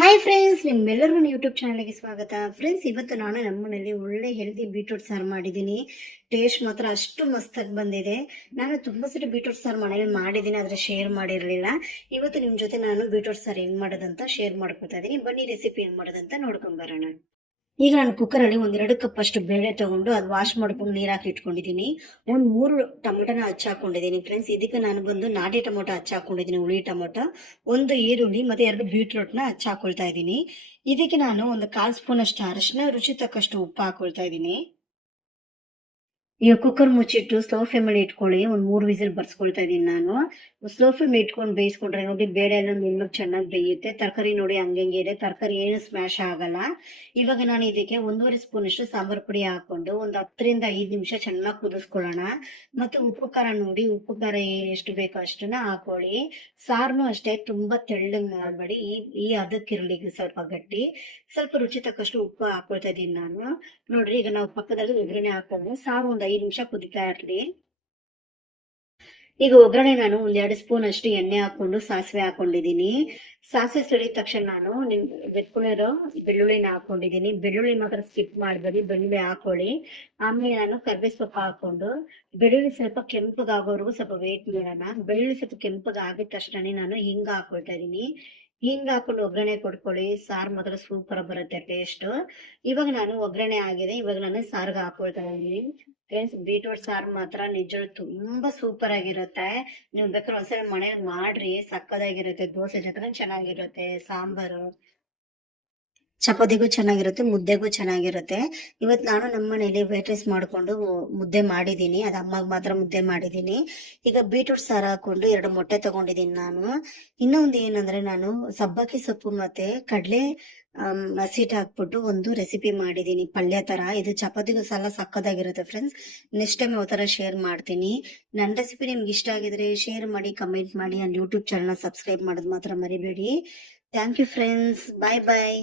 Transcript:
Hi friends, ನಿಮ್ಮೆಲ್ಲರಿಗೂ YouTube ಚಾನಲ್ಗೆ ಸ್ವಾಗತ. ಫ್ರೆಂಡ್ಸ್, ಇವತ್ತು ನಾನು ನಮ್ಮನೇಲಿ ಒಳ್ಳೆ ಹೆಲ್ದಿ ಬೀಟ್ರೂಟ್ ಸಾರು ಮಾಡಿದ್ದೀನಿ. ಟೇಸ್ಟ್ ಮಾತ್ರ ಅಷ್ಟು ಮಸ್ತಾಗಿ ಬಂದಿದೆ. ನಾನು ತುಂಬ ಸರಿ ಬೀಟ್ರೂಟ್ ಸಾರು ಮನೇಲಿ ಮಾಡಿದ್ದೀನಿ, ಆದರೆ ಶೇರ್ ಮಾಡಿರಲಿಲ್ಲ. ಇವತ್ತು ನಿಮ್ಮ ಜೊತೆ ನಾನು ಬೀಟ್ರೂಟ್ ಸಾರು ಹೆಂಗೆ ಮಾಡೋದಂತ ಶೇರ್ ಮಾಡ್ಕೊತಾ ಇದ್ದೀನಿ. ಬನ್ನಿ ರೆಸಿಪಿ ಹೆಂಗೆ ಮಾಡೋದಂತ ನೋಡ್ಕೊಂಬರೋಣ. ಈಗ ನಾನು ಕುಕ್ಕರಲ್ಲಿ 1-2 ಕಪ್ ಅಷ್ಟು ಬೇಳೆ ತಗೊಂಡು ಅದು ವಾಶ್ ಮಾಡ್ಕೊಂಡು ನೀರು ಹಾಕಿ ಇಟ್ಕೊಂಡಿದ್ದೀನಿ. 3 ಟೊಮೊಟೊನ ಹಚ್ಚಾಕೊಂಡಿದ್ದೀನಿ. ಫ್ರೆಂಡ್ಸ್, ಇದಕ್ಕೆ ನಾನು ಬಂದು ನಾಟಿ ಟೊಮೊಟೊ ಹಚ್ಚಾಕೊಂಡಿದ್ದೀನಿ, ಹುಳಿ ಟೊಮೊಟೊ, 1 ಈರುಳ್ಳಿ ಮತ್ತೆ 2 ಬೀಟ್ರೂಟ್ನ ಹಚ್ಚಾಕೊಳ್ತಾ ಇದ್ದೀನಿ. ಇದಕ್ಕೆ ನಾನು 1/4 ಸ್ಪೂನ್ ಅಷ್ಟು ಅರಿಶಿನ, ರುಚಿ ತಕ್ಕಷ್ಟು ಉಪ್ಪು ಹಾಕೊಳ್ತಾ ಇದ್ದೀನಿ. ಈಗ ಕುಕ್ಕರ್ ಮುಚ್ಚಿಟ್ಟು ಸ್ಲೋ ಫ್ಲೇಮಲ್ಲಿ ಇಟ್ಕೊಳ್ಳಿ. 3 ವಿಸಿಲ್ ಬರ್ಸ್ಕೊಳ್ತಾ ಇದ್ದೀನಿ ನಾನು. ಸ್ಲೋ ಫ್ಲೇಮ್ ಇಟ್ಕೊಂಡು ಬೇಯಿಸ್ಕೊಂಡ್ರೆ ನೋಡಿ ಬೇಳೆ ಎಲ್ಲ ನಿಮಗೆ ಚೆನ್ನಾಗಿ ಬೇಯುತ್ತೆ. ತರಕಾರಿ ನೋಡಿ ಹಂಗೆ ಇದೆ, ತರಕಾರಿ ಏನು ಸ್ಮ್ಯಾಶ್ ಆಗಲ್ಲ. ಇವಾಗ ನಾನು ಇದಕ್ಕೆ 1.5 ಸ್ಪೂನ್ ಅಷ್ಟು ಸಾಂಬಾರು ಪುಡಿ ಹಾಕೊಂಡು 1 10 ರಿಂದ 5 ನಿಮಿಷ ಚೆನ್ನಾಗಿ ಕುದಿಸ್ಕೊಳ್ಳೋಣ. ಮತ್ತೆ ಉಪ್ಪು ಖಾರ ನೋಡಿ, ಉಪ್ಪು ಖಾರ ಎಷ್ಟು ಬೇಕೋ ಅಷ್ಟನ್ನ ಹಾಕೊಳ್ಳಿ. ಸಾರನು ಅಷ್ಟೇ ತುಂಬಾ ತೆಳ್ಳಗೆ ಮಾಡಬೇಡಿ, ಈ ಅದಕ್ಕಿರಲಿ ಸ್ವಲ್ಪ ಗಟ್ಟಿ. ಸ್ವಲ್ಪ ರುಚಿ ತಕ್ಕಷ್ಟು ಉಪ್ಪು ಹಾಕೊಳ್ತಾ ಇದ್ದೀನಿ ನಾನು. ನೋಡ್ರಿ, ಈಗ ನಾವು ಪಕ್ಕದಲ್ಲಿ ಒಗ್ಗರಣೆ ಹಾಕೊಂಡು ಸಾರು 5 ನಿಮಿಷ ಕುದಿತಾ ಇರಲಿ. ಈಗ ಒಗ್ಗರಣೆ ನಾನು 2 ಸ್ಪೂನ್ ಅಷ್ಟು ಎಣ್ಣೆ ಹಾಕೊಂಡು ಸಾಸಿವೆ ಹಾಕೊಂಡಿದ್ದೀನಿ. ಸಾಸಿವೆ ಸಿಡಿದ ತಕ್ಷಣ ನಾನು ಬೆಳ್ಕೊಂಡಿರೋ ಬೆಳ್ಳುಳ್ಳಿನ ಹಾಕೊಂಡಿದ್ದೀನಿ. ಬೆಳ್ಳುಳ್ಳಿ ಮಾತ್ರ ಸ್ಕಿಪ್ ಮಾಡಬೇಡಿ, ಬೆಳ್ಳುಳ್ಳಿ ಹಾಕೊಳ್ಳಿ. ಆಮೇಲೆ ನಾನು ಕರ್ಬೇವು ಸೊಪ್ಪು ಹಾಕೊಂಡು ಬೆಳ್ಳುಳ್ಳಿ ಸ್ವಲ್ಪ ಕೆಂಪಗಾಗೋವರೆಗೂ ಸ್ವಲ್ಪ ವೇಟ್ ಮಾಡೋಣ. ಬೆಳ್ಳುಳ್ಳಿ ಸ್ವಲ್ಪ ಕೆಂಪಗಾಗಿದ ತಕ್ಷಣ ನಾನು ಹಿಂಗ ಹಾಕೊಳ್ತಾ ಇದ್ದೀನಿ. ಹಿಂಗ ಹಾಕೊಂಡು ಒಗ್ಗರಣೆ ಕೊಡ್ಕೊಳ್ಳಿ. ಸಾರು ಮಾತ್ರ ಸೂಪರ್ ಬರುತ್ತೆ ಟೇಸ್ಟ್. ಇವಾಗ ನಾನು ಒಗ್ಗರಣೆ ಆಗಿದೆ, ಇವಾಗ ನಾನು ಸಾರ್ಗೆ ಹಾಕೊಳ್ತಾ ಇದ್ದೀನಿ. ಫ್ರೆಂಡ್ಸ್, ಬೀಟ್ರೂಟ್ ಸಾರು ಮಾತ್ರ ನಿಜ ತುಂಬಾ ಸೂಪರ್ ಆಗಿರುತ್ತೆ. ನೀವು ಬೇಕಾದ್ರೆ ಒಂದ್ಸಲ ಮನೇಲಿ ಮಾಡ್ರಿ, ಸಕ್ಕದಾಗಿರುತ್ತೆ. ದೋಸೆ ಜೊತೆ ಚೆನ್ನಾಗಿರುತ್ತೆ, ಸಾಂಬಾರು ಚಪಾತಿಗೂ ಚೆನ್ನಾಗಿರುತ್ತೆ, ಮುದ್ದೆಗೂ ಚೆನ್ನಾಗಿರುತ್ತೆ. ಇವತ್ತು ನಾನು ನಮ್ಮ ಮನೇಲಿ ವೈಟ್ ರೈಸ್ ಮಾಡಿಕೊಂಡು ಮುದ್ದೆ ಮಾಡಿದ್ದೀನಿ. ಅದು ಅಮ್ಮಗೆ ಮಾತ್ರ ಮುದ್ದೆ ಮಾಡಿದ್ದೀನಿ. ಈಗ ಬೀಟ್ರೂಟ್ ಸಾರು ಹಾಕೊಂಡು 2 ಮೊಟ್ಟೆ ತಗೊಂಡಿದ್ದೀನಿ ನಾನು. ಇನ್ನೊಂದು ಏನಂದ್ರೆ, ನಾನು ಸಬ್ಬಕ್ಕಿ ಸೊಪ್ಪು ಮತ್ತೆ ಕಡಲೆ ಹಸಿಟ್ಟು ಹಾಕ್ಬಿಟ್ಟು ಒಂದು ರೆಸಿಪಿ ಮಾಡಿದ್ದೀನಿ, ಪಲ್ಯ ತರ. ಇದು ಚಪಾತಿಗೂ ಸಲ ಸಕ್ಕದಾಗಿರುತ್ತೆ ಫ್ರೆಂಡ್ಸ್. ನೆಕ್ಸ್ಟ್ ಟೈಮ್ ಯಾವ ತರ ಶೇರ್ ಮಾಡ್ತೀನಿ. ನನ್ನ ರೆಸಿಪಿ ನಿಮ್ಗೆ ಇಷ್ಟ ಆಗಿದ್ರೆ ಶೇರ್ ಮಾಡಿ, ಕಮೆಂಟ್ ಮಾಡಿ, ನನ್ನ ಯೂಟ್ಯೂಬ್ ಚಾನಲ್ನ ಸಬ್ಸ್ಕ್ರೈಬ್ ಮಾಡೋದು ಮಾತ್ರ ಮರಿಬೇಡಿ. Thank you friends, bye bye.